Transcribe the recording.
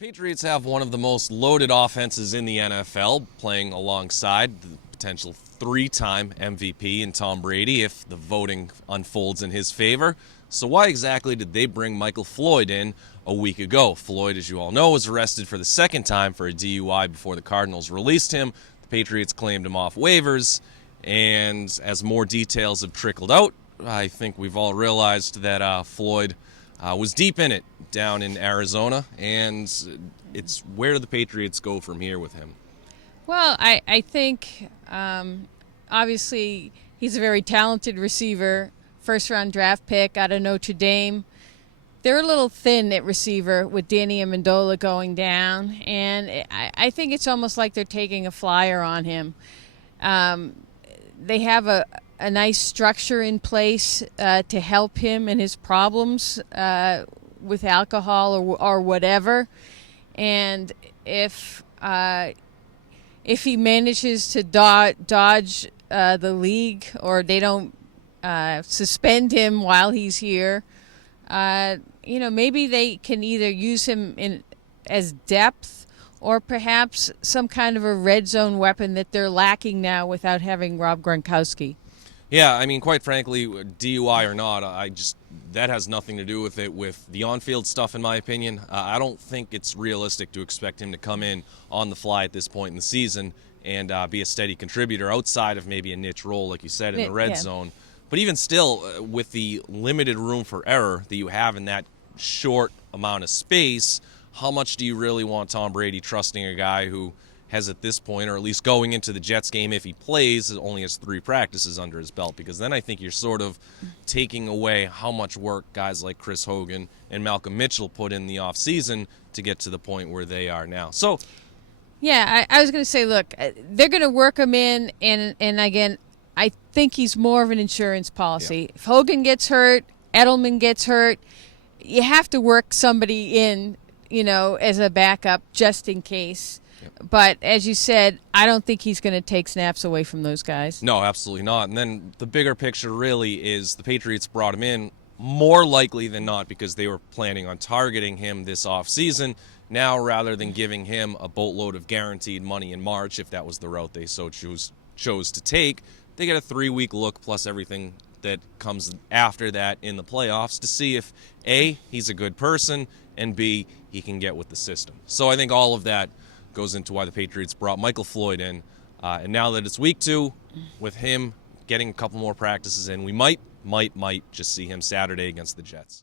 Patriots have one of the most loaded offenses in the NFL, playing alongside the potential three-time MVP in Tom Brady if the voting unfolds in his favor. So why exactly did they bring Michael Floyd in a week ago? Floyd, as you all know, was arrested for the second time for a DUI before the Cardinals released him. The Patriots claimed him off waivers, and as more details have trickled out, I think we've all realized that Floyd was deep in it down in Arizona, and it's where do the Patriots go from here with him? Well, I think obviously he's a very talented receiver, first-round draft pick out of Notre Dame. They're a little thin at receiver with Danny Amendola going down, and I think it's almost like they're taking a flyer on him. They have a nice structure in place to help him in his problems with alcohol or whatever. And if he manages to dodge the league, or they don't suspend him while he's here, maybe they can either use him as depth, or perhaps some kind of a red zone weapon that they're lacking now without having Rob Gronkowski. Yeah, I mean, quite frankly, DUI or not, that has nothing to do with it, with the on-field stuff, in my opinion. I don't think it's realistic to expect him to come in on the fly at this point in the season and be a steady contributor outside of maybe a niche role, like you said, in the red zone. But even still, with the limited room for error that you have in that short amount of space, how much do you really want Tom Brady trusting a guy who has at this point, or at least going into the Jets game if he plays, only has 3 practices under his belt? Because then I think you're sort of taking away how much work guys like Chris Hogan and Malcolm Mitchell put in the offseason to get to the point where they are now. So, yeah, I was going to say, look, they're going to work him in, and again, I think he's more of an insurance policy. Yeah. If Hogan gets hurt, Edelman gets hurt, you have to work somebody in, as a backup just in case. But as you said, I don't think he's going to take snaps away from those guys. No, absolutely not. And then the bigger picture really is the Patriots brought him in more likely than not because they were planning on targeting him this offseason. Now, rather than giving him a boatload of guaranteed money in March, if that was the route they so chose to take, they get a 3-week look plus everything that comes after that in the playoffs to see if A, he's a good person, and B, he can get with the system. So I think all of that goes into why the Patriots brought Michael Floyd in. And now that it's week 2, with him getting a couple more practices in, we might just see him Saturday against the Jets.